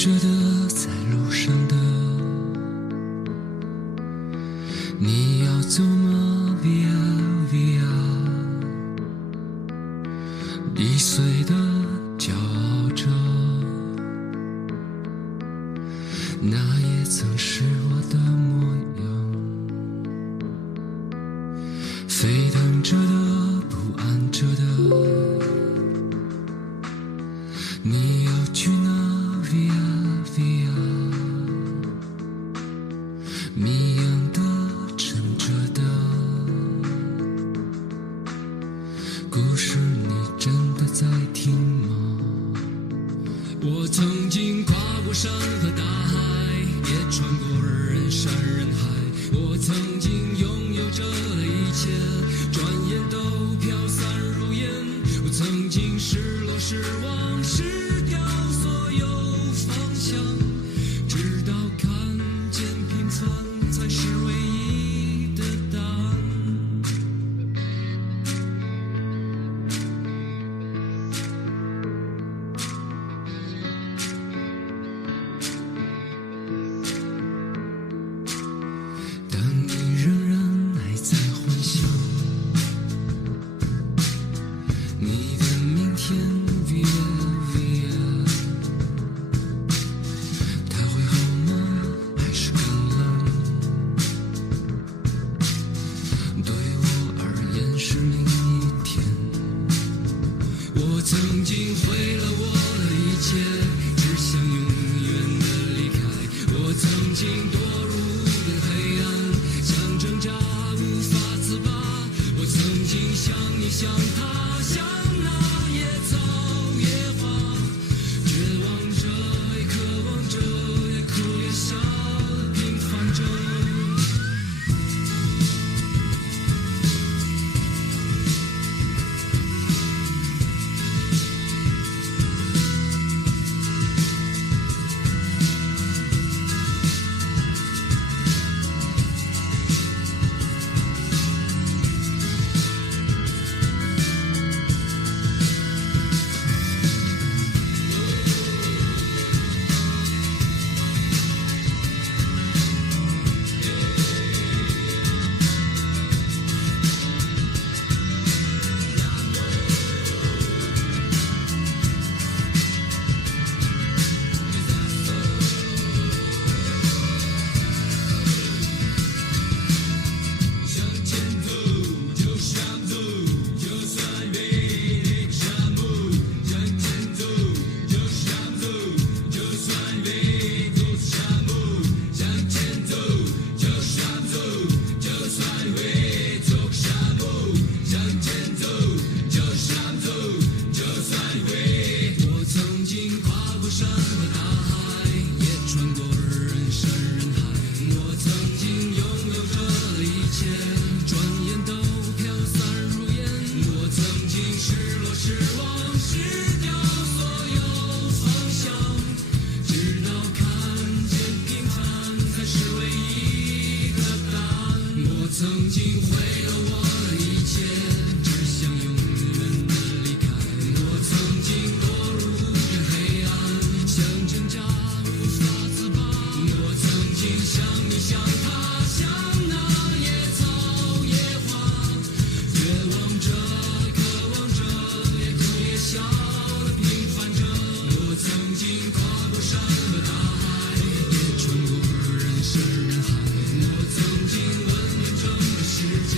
着的，在路上的，你要走吗 ？Via Via， 易碎的骄傲着，那也曾是我的模样。沸腾着的，不安着的，你要去哪 ？Via Via， 谜样的，沉着的，故事你真的在听吗？我曾经跨过山和大海，也穿过人山人海。我曾经拥有着一切，转眼都飘散如烟。我曾经失落失望失掉所有方向，直到看见平凡才是唯一的答案。当你仍然还在幻想你的明天 Via Via， 它会好吗？还是更冷？对我而言是另一天。我曾经毁了我的一切，只想永远的离开。我曾经堕入的黑暗，想挣扎无法自拔。我曾经像你像他，像那野草野花，绝望着也渴望着，也哭也笑地平凡着。曾经毁了我的一切，只想永远的离开。我曾经堕入这黑暗，想挣扎无法自拔。我曾经像你像他，像那野草野花，绝望着渴望着，也哭也笑地平凡着。我曾经跨过山和大海，也穿过人山人海。我曾经问世界。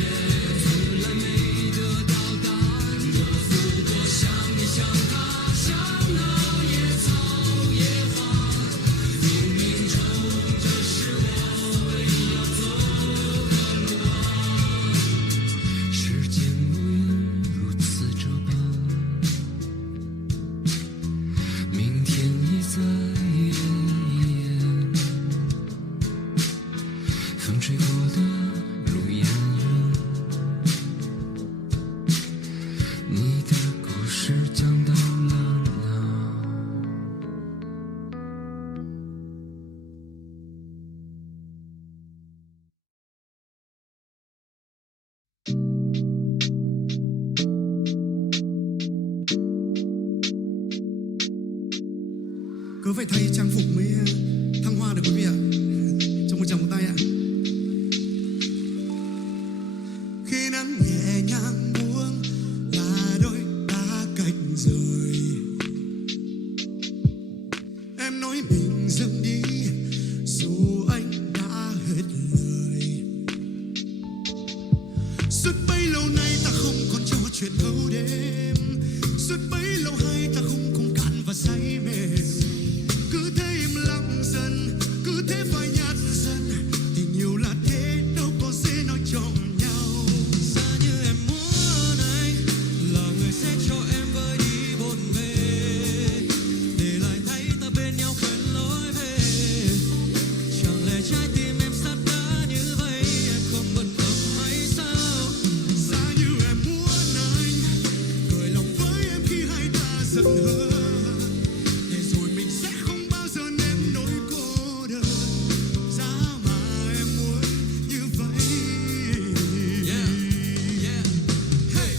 phải thay trang phục mới thăng hoa được quý vị ạ. Cho một tràng một tay ạ. Khi nắng nhẹ nhàng buông là đôi ta cách rời, em nói mình dừng đi dù anh đã hết lời. Suốt bấy lâu nay ta không còn trò chuyện thâu đêm, suốt bấy lâu hay ta không cùng cạn và say mềm. Cứ thế im lặng dần, cứ thế phai nhạt dần. Tình yêu là thế, đâu có dễ nói cho nhau. Xa như em muốn anh là người sẽ cho em vơi đi bộn bề, để lại thấy ta bên nhau quên lối về. Chẳng lẽ trái tim em sắt đá như vậy, em không bận tâm hay sao? Xa như em muốn anh cười lòng với em khi hai ta giận hờn, để rồi mình sẽ không bao giờ nếm nỗi cô đơn. Giá mà em muốn như vậy. Yeah, hey.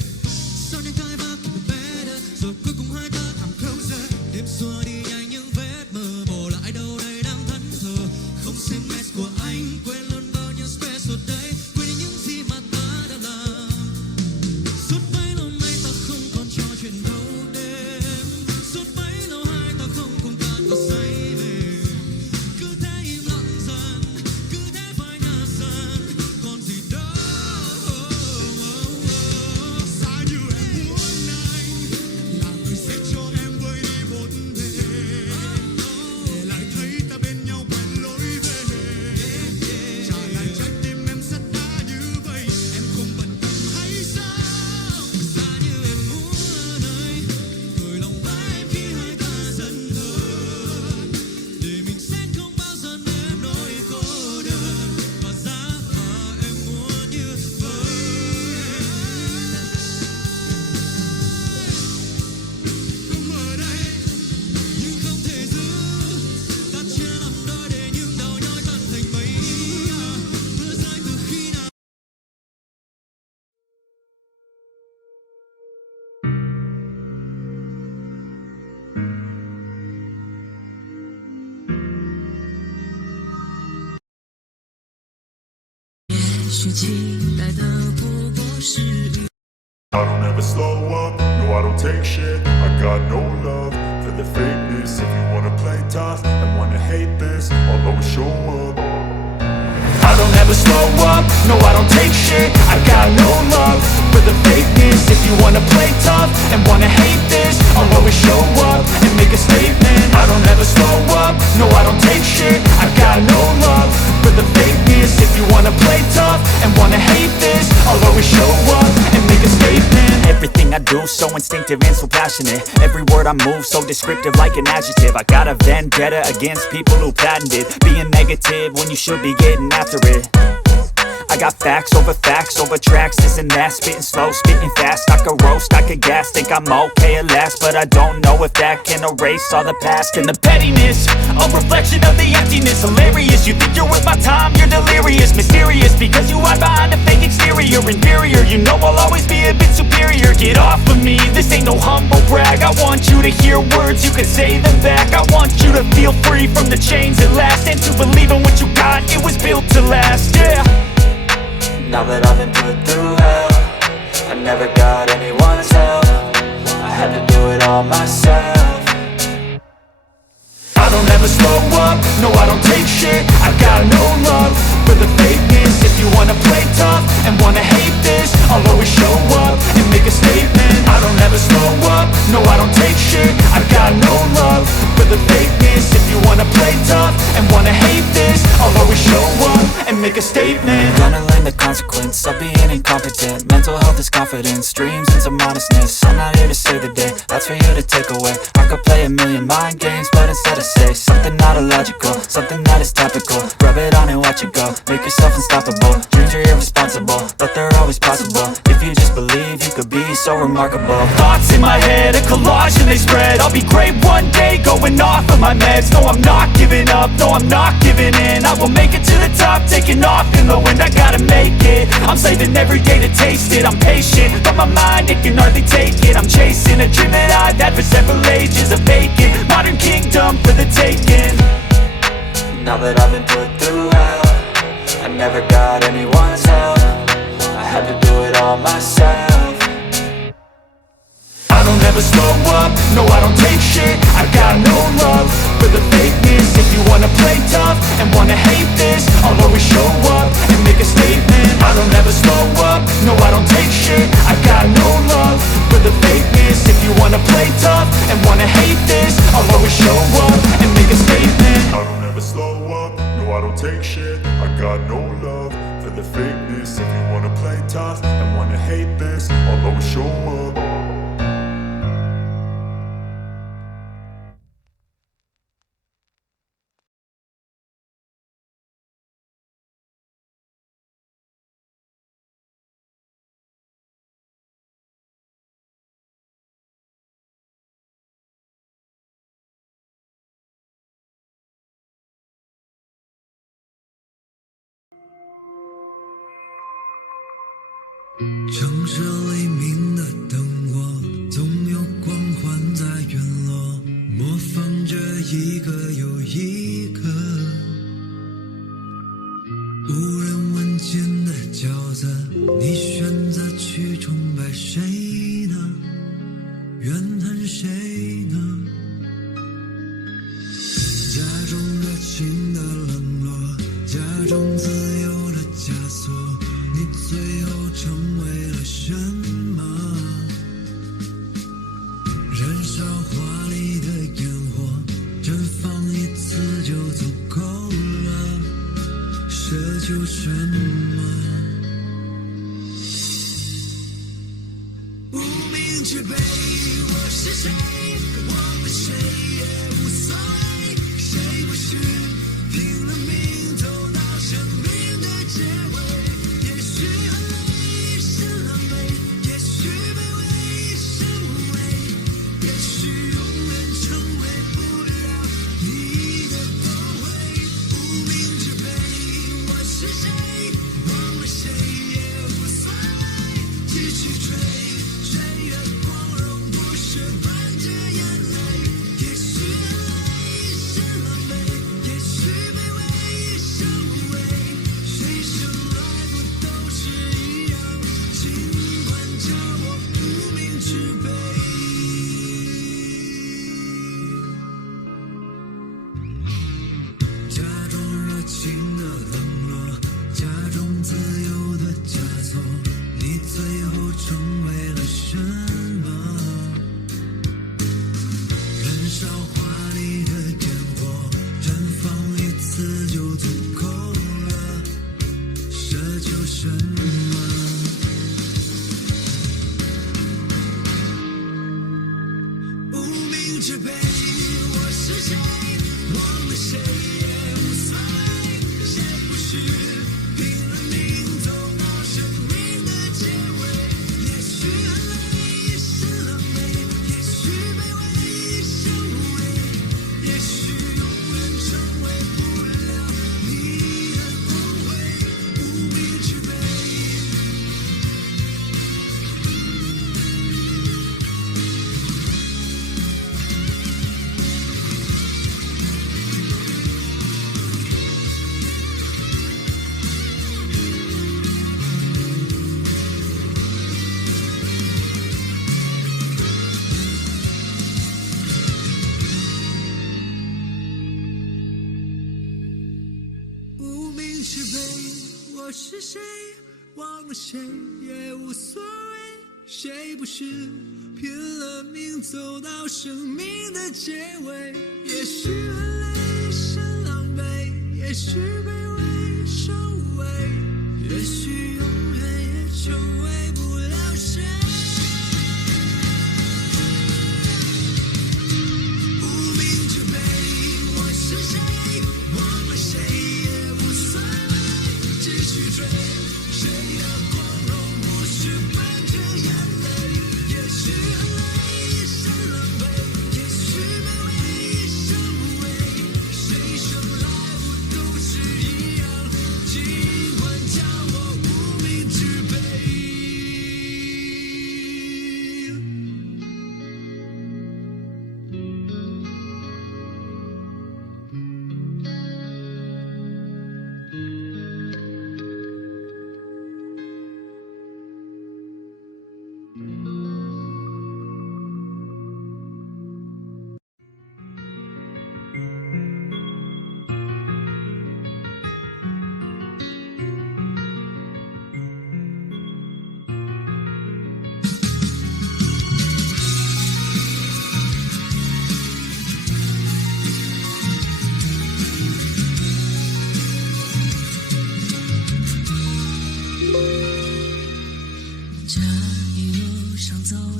Sau những cái va kịp better, rồi cuối cùng hai ta thầm closer. Đêm xua đi nhanh những vết mơ, bỏ lại đâu đây đang thẫn thờ. Không xem mess của anh, quên luôn bao nhiêu special day, quên đi những gì mà ta đã làm. Suốt bấy lâu nay ta không còn trò chuyện thâu đêm, suốt bấy lâu hai ta không cùng cạn và say mềm. Cứ thế im lặng dần, cứ thế phai nhạt dần, còn gì đâu. Xa như em muốn anh là người sẽ cho em vơi đi bộn bề, để lại thấy ta bên nhau quen lối về. Trả lại trái tim em sắt đá như vậy, em không bận tâm hay sao? Xa như em muốn anh cười lòng với em khi hai ta dần hờn, để mình sẽ không bao giờ nếm nỗi cô đơn. Và giá mà em muốn như vậy. Không ở đây Nhưng không thể giữ, ta chia làm đôi để những đau nhói tan thành mây. Mưa rơi từ khi nào. I don't ever slow up, no I don't take shit. I got no love for the fakeness. If you wanna play tough and wanna hate this, I'll always show up. I don't ever slow up, no I don't take shit. I got no love for the fakeness. If you wanna play tough and wanna hate this, I'll always show up and make a statement. I don't ever slow up, no I don't take shit. I got no love for the fakeness. If you wanna play tough and wanna hate this, I'll always show up and make a statement. Everything I do so instinctive and so passionate. Every word I move so descriptive like an adjective. I got a vendetta against people who patented being negative when you should be getting after it. I got facts over tracks, this and that. Spitting slow, spitting fast. I could roast, I could gas. Think I'm okay at last, but I don't know if that can erase all the past. And the pettiness, a reflection of the emptiness. Hilarious, you think you're worth my time, you're delirious. Mysterious, because you hide behind a fake exterior. Inferior, you know I'll always be a bit superior. Get off of me, this ain't no humble brag. I want you to hear words, you can say them back. I want you to feel free from the chains at last, and to believe in what you got, it was built to last, yeah. Now that I've been put through hell, I never got anyone's help. I had to do it all myself. I don't ever slow up, no I don't take shit. I got no love for the fakeness. If you wanna play tough and wanna hate this, I'll always show up and make a statement. I don't ever slow up, no I don't take shit. I got no love for the fakeness. If you wanna play tough and wanna hate this, I'll always show up and make a statement. Gonna learn the consequence of being incompetent. Mental health is confidence, dreams and some honestness. I'm not here to save the day, that's for you to take away. I could play a million mind games, but instead I say something not illogical, something that is topical. Rub it on and watch it go, make yourself unstoppable. Dreams are irresponsible, but they're always possible. If you just believe, you could be so remarkable. Thoughts in my head, a collage and they spread. I'll be great one day, going off of my meds. No, I'm not giving up, no, I'm not giving in. I will make it to the top, taking off in the wind. I gotta make it, I'm saving every day to taste it. I'm patient, but my mind, it can hardly take it. I'm chasing a dream that I've had for several ages. A vacant, modern kingdom for the taking. Now that I've been put through hell, I never got anyone's help. I had to do it all myself. I don't ever slow up, no I don't take shit. I got no love for the fakeness. If you wanna play tough and wanna hate this, I'll always show up and make a statement. I don't ever slow up, no I don't take shit. I got no love for the fakeness. If you wanna play tough and wanna hate this, I'll always show up and make a statement. I don't ever slow up, no I don't take shit. I got no love for the fakeness. If you wanna play tough and wanna hate this, I'll always show up.城市黎明的灯火，总有光环在陨落，模仿着一个又一个无人问津的角色。你选择去崇拜谁呢？怨恨谁呢？假装热情的冷落，假装自由的枷锁，你最后成为了什么？燃烧华丽的烟火，绽放一次就足够了，奢求什么？无名之辈，我是谁？忘了谁也无所谓，谁不是拼了命走到生命的结尾？也许很累，是狼狈，也许卑微，是无畏，也许永远成为不了你的光辉。无名之辈，我是谁？忘了谁也无所谓，继续追，追越光荣，不是伴着眼泪。也许很累，是狼狈，也许卑微，是无畏，谁生来不都是一样？尽管叫我无名之辈。假装热情的冷落，假装自由的枷锁，你最后成为了什么？燃烧华丽的烟火，绽放一次就足够了，奢求什么？无名之辈，我是谁？忘了谁也无所谓，谁不是拼了命走到生命的结尾？也许很累，是狼狈，也许卑微，是无畏，也许永远成为不了你的光辉。无名之辈。无名之辈，我是谁？忘了谁也无所谓，谁不是拼了命走到生命的结尾？也许很累，是狼狈，也许卑微，是无畏，也许永远也成为不了谁。无名之辈，我是谁？忘了谁也无所谓，继续追，谁的光荣不是伴着眼泪？也许很累，是狼狈，也许卑微，是无畏，谁生来不都是一样？尽管叫我无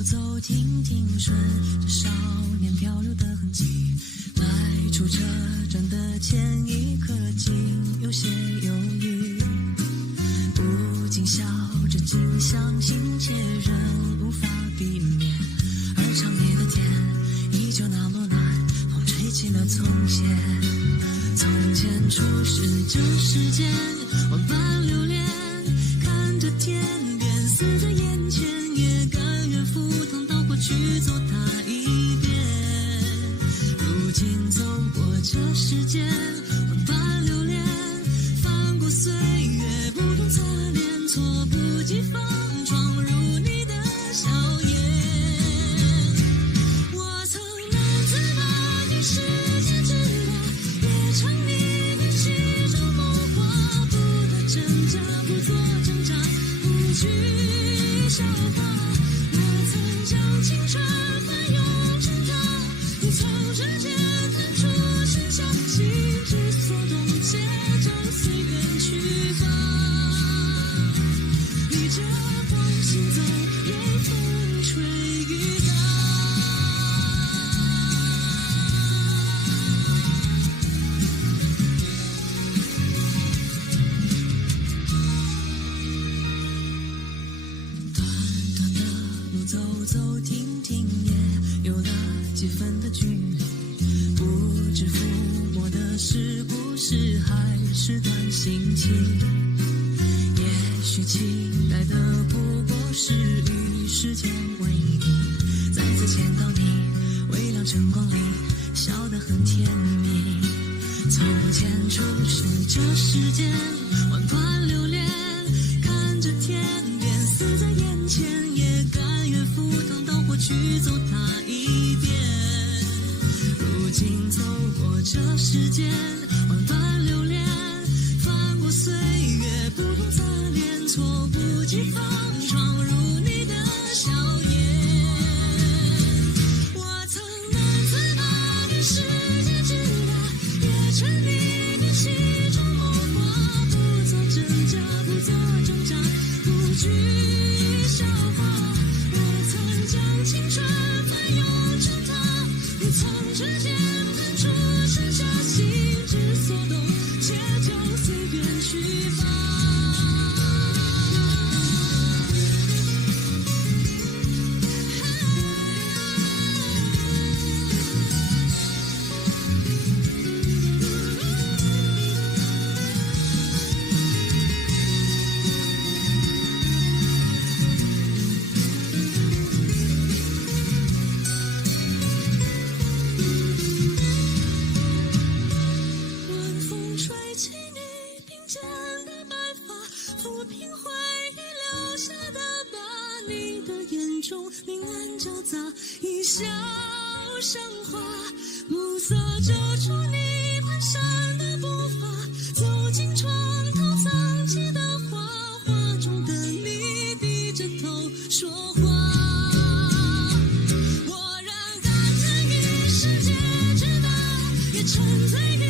走停停，顺着少年漂流的痕迹，迈出车站的前一刻，竟有些犹豫，不禁笑着，竟相信且仍无法避免，而长夜的天依旧那么暖，风吹起了从前。从前初识这世间，万般留恋，看着天边似在眼前，也甘愿赴汤蹈火去走它一遍。如今走过这世间，万般留恋，翻过岁月不同侧脸，措不及防闯入你的笑颜。我曾难自拔的世界之大，也尝你的其中梦话，不得挣扎，不做挣扎，不惧笑话。我曾将青春翻涌成长，从指尖弹出盛夏，心之所动，且就随缘去吧。逆着风行走，任风吹雨打。短短的路走走停停，也有了几分的距离，不知抚摸的是故事还是段心情，也许期待的不过是与时间为敌，再次见到你，微亮晨光里笑得很甜蜜。从前初识这世间，万般留恋，看着天边似在眼前，也甘愿赴汤蹈火去走它一遍。如今走过这世间，万般留恋，翻过岁月不同侧脸，措不及防闯入你的笑颜。我曾难自拔的世界之大，也沉溺的其中梦话，不做挣扎，不做挣扎，不惧笑话。我曾将青春翻涌成她，从指尖弹出盛夏，心之所动，且就随缘去吧。晚风吹起你鬓间的白发，抚平回忆留下的疤，你的眼中明暗交杂，一笑生花，暮色遮住你蹒跚的步伐，走进床头藏起的画，画中的你低着头说话。我仍感叹于世界之大，也沉醉于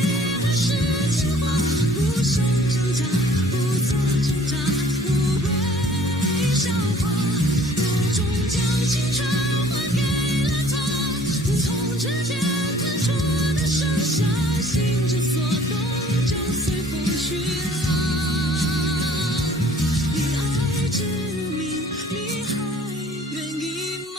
海市情话，不想挣扎，不做挣扎，不会笑话。我终将青春还给了他，从指尖弹出的盛夏，心之所动，就随风去啦。以爱之名，你还愿意吗？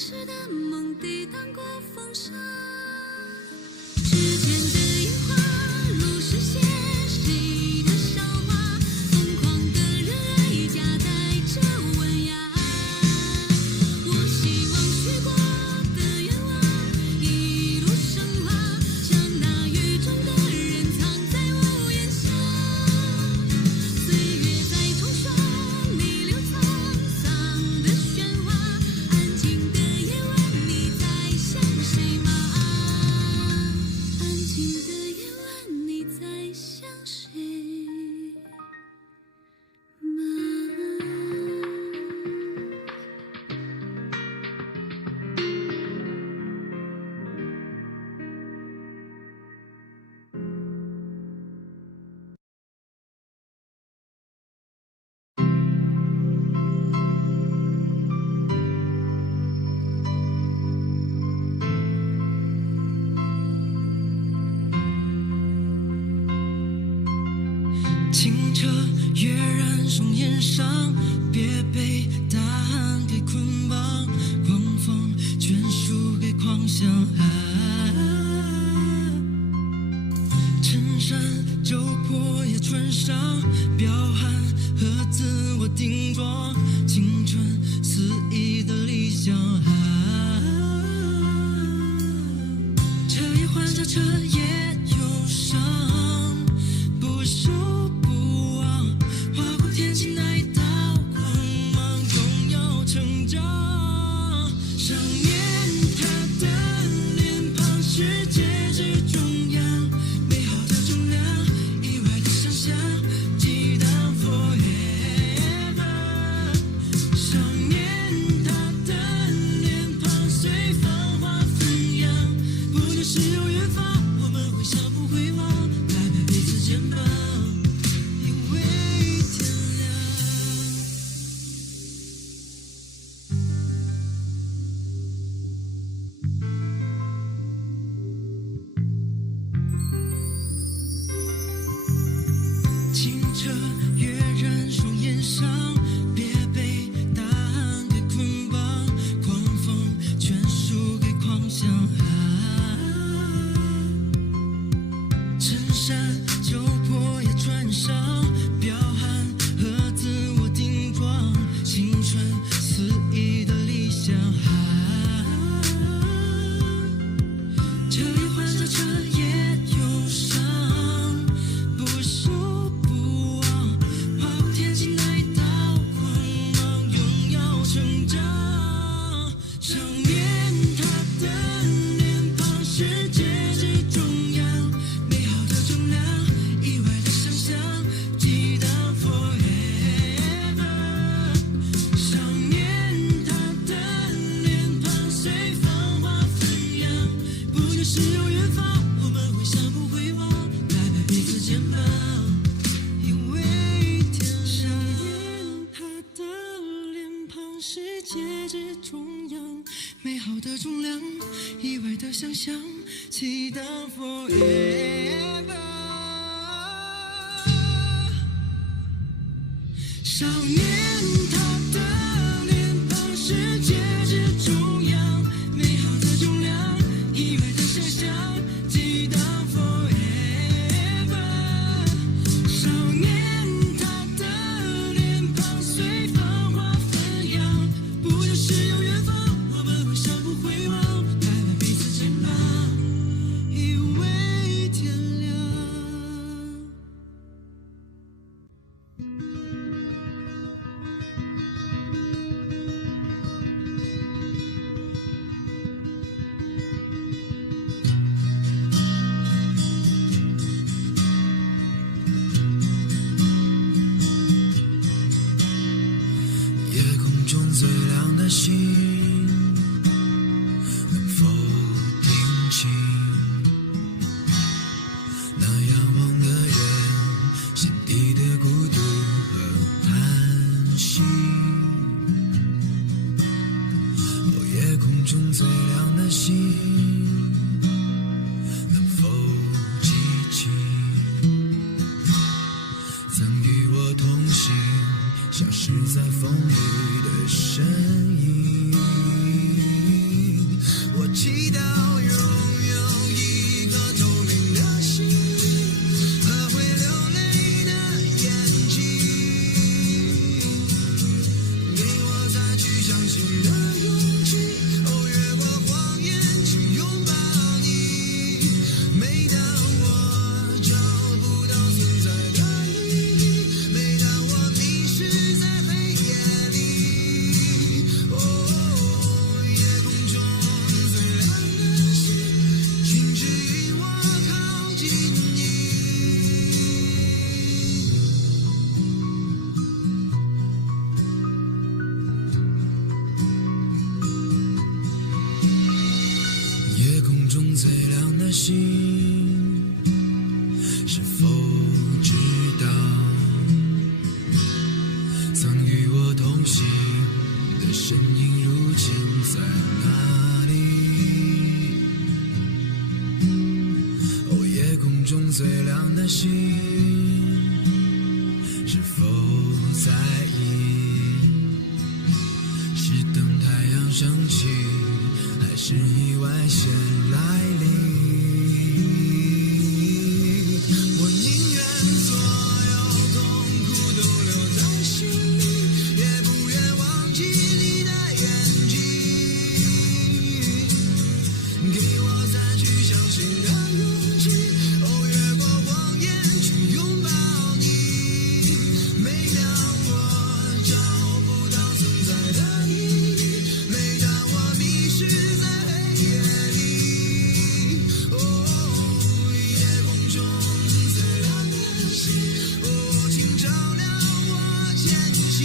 时的梦抵挡过风沙。指尖的烟花，如是写谁的笑话？疯狂的热爱夹带着文雅。我希望许过的愿望一路升华，将那雨中的人藏在屋檐下。岁月在冲刷逆流沧桑的喧哗，安静的夜晚你在想谁吗？安静的夜晚你在想谁吗？清澈跃然双眼上，别被大海给捆绑，狂风全输给狂想。衬衫皱破也穿上，彪悍和自我顶撞，青春肆意的理想。彻夜欢笑，彻夜忧伤，不输不忘，划过天际那一道光芒，拥有成长。想念他的脸庞，世界之中央，美好的重量，意外的想象，激荡 forever。想念他的脸庞，随芳华纷扬，不就是有远方，我们会相互回望，拍拍彼此肩膀，因为天亮。清澈跃然双眼上，别被大海给捆绑，狂风全输给狂想。衬衫皱破也穿上，彪悍和自我顶撞，青春肆意的理想。彻夜欢笑，彻夜忧伤，不输不忘，划过天际那一道光芒，拥有成长。想念他的脸庞，世界之中央，美好的重量，意外的想象，激荡 forever。想念他的脸庞，随芳华纷扬，不就是有远方，我们会相互回望，拍拍彼此肩膀，因为天想念他的脸庞，世界之中央，美好的重量，意外的想象，激荡 forever。想念他的脸庞，世界之中央，美好的重量，意外的想象，激荡 forever。想念他的脸庞，随芳华纷扬，不就是有远方，我们会相互回望，拍拍彼此肩膀，因为天亮。夜空中最亮的星，能否听清那仰望的人心底的孤独和叹息？哦，夜空中最亮的星，能否记起曾与我同行，消失在风里的身影？的心，是否知道曾与我同行的身影如今在哪里？哦，夜空中最亮的星，是否在意？是等太阳升起，还是意外先来临？我宁愿所有痛苦都留在心里，也不愿忘记你的眼睛。给我再去相信的勇气，哦，越过谎言去拥抱你。每当我找不到存在的意义，每当我迷失在黑夜里，哦，夜空中最亮的星，哦，请照亮我前行。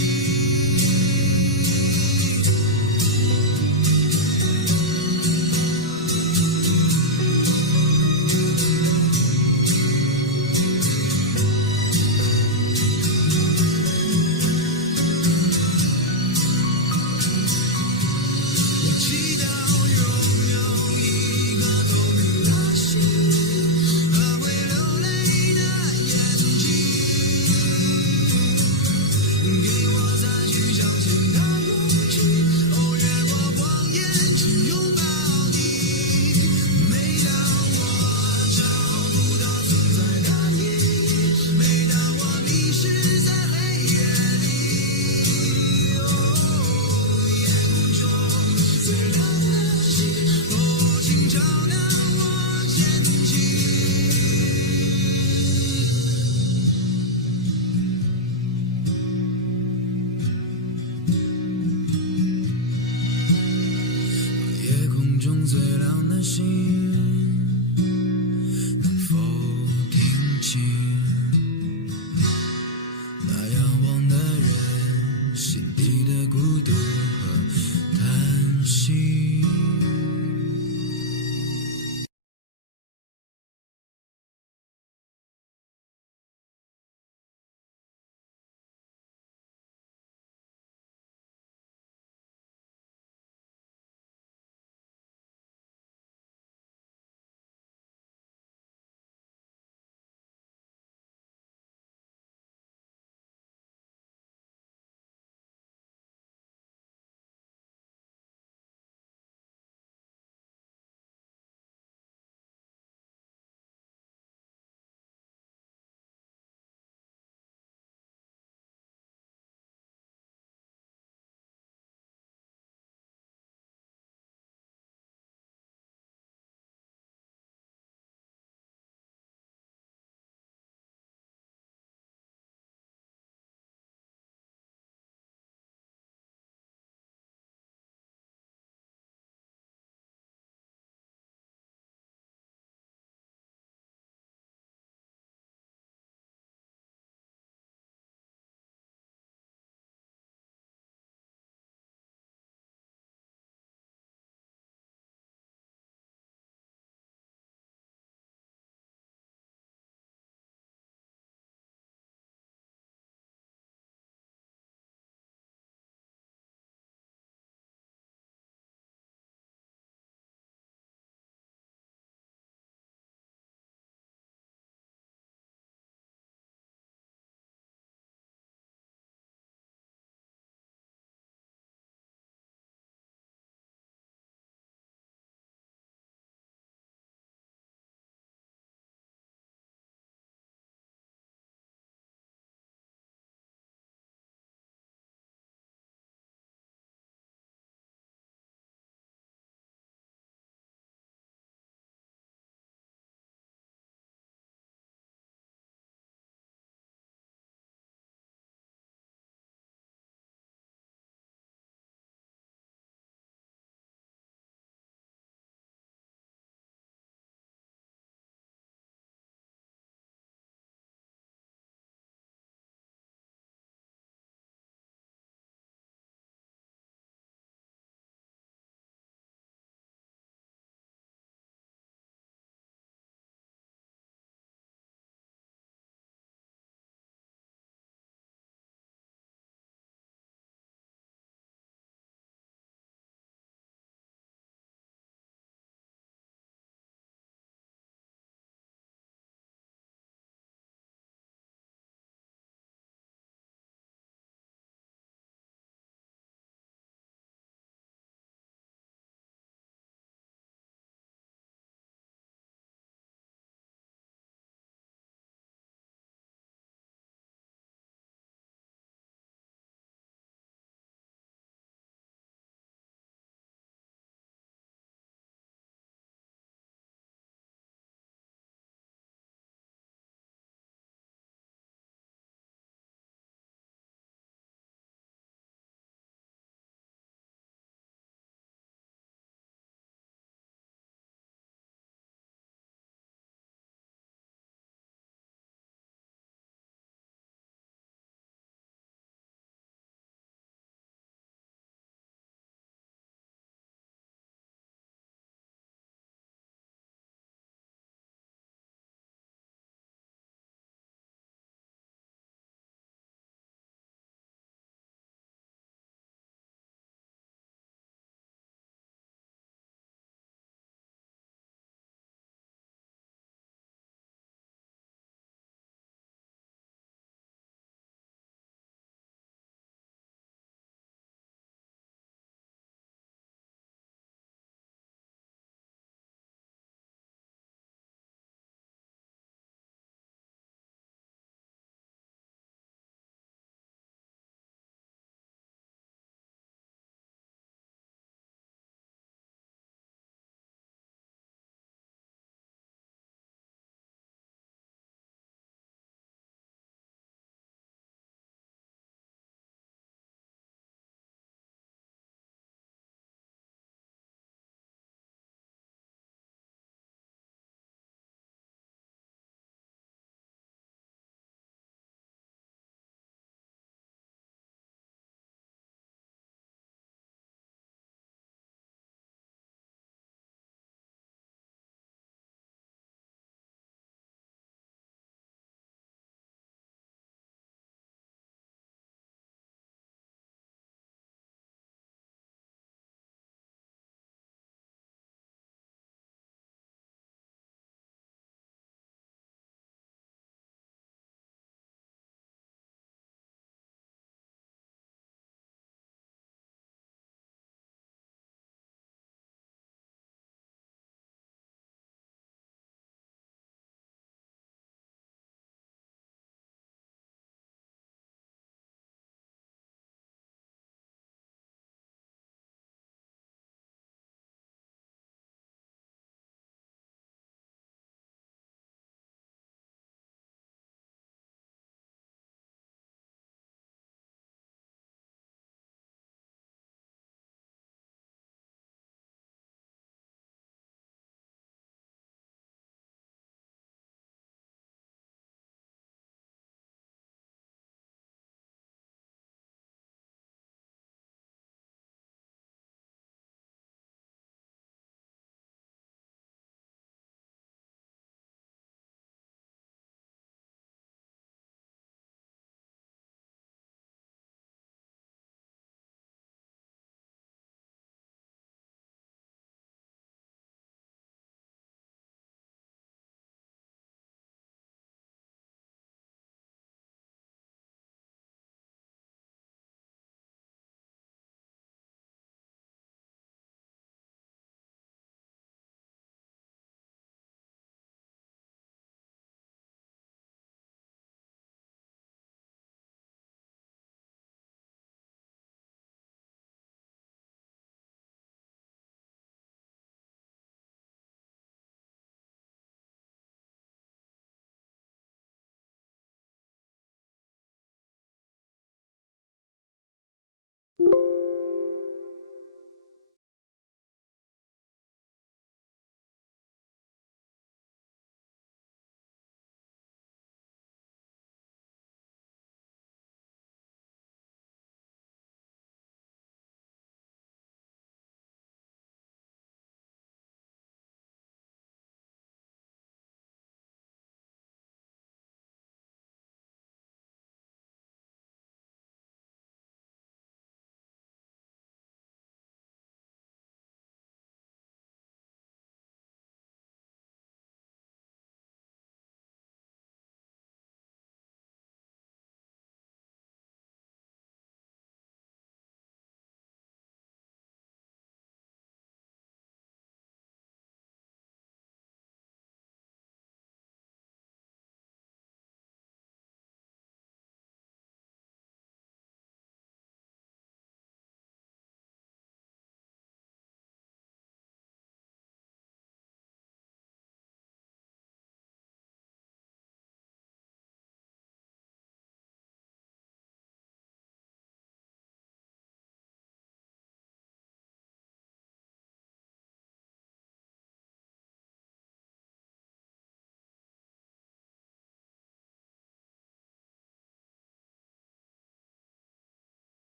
我祈祷拥有一颗透明的心，和会流泪的眼睛，给我再去向前的勇气，哦，越过谎言去拥抱你。每当我找不到存在的意义，每当我迷失在黑夜里，哦，夜空中最亮的星，哦，请照亮我前行。夜空中最亮的星，能否听清那仰望的人心底的孤独和叹息？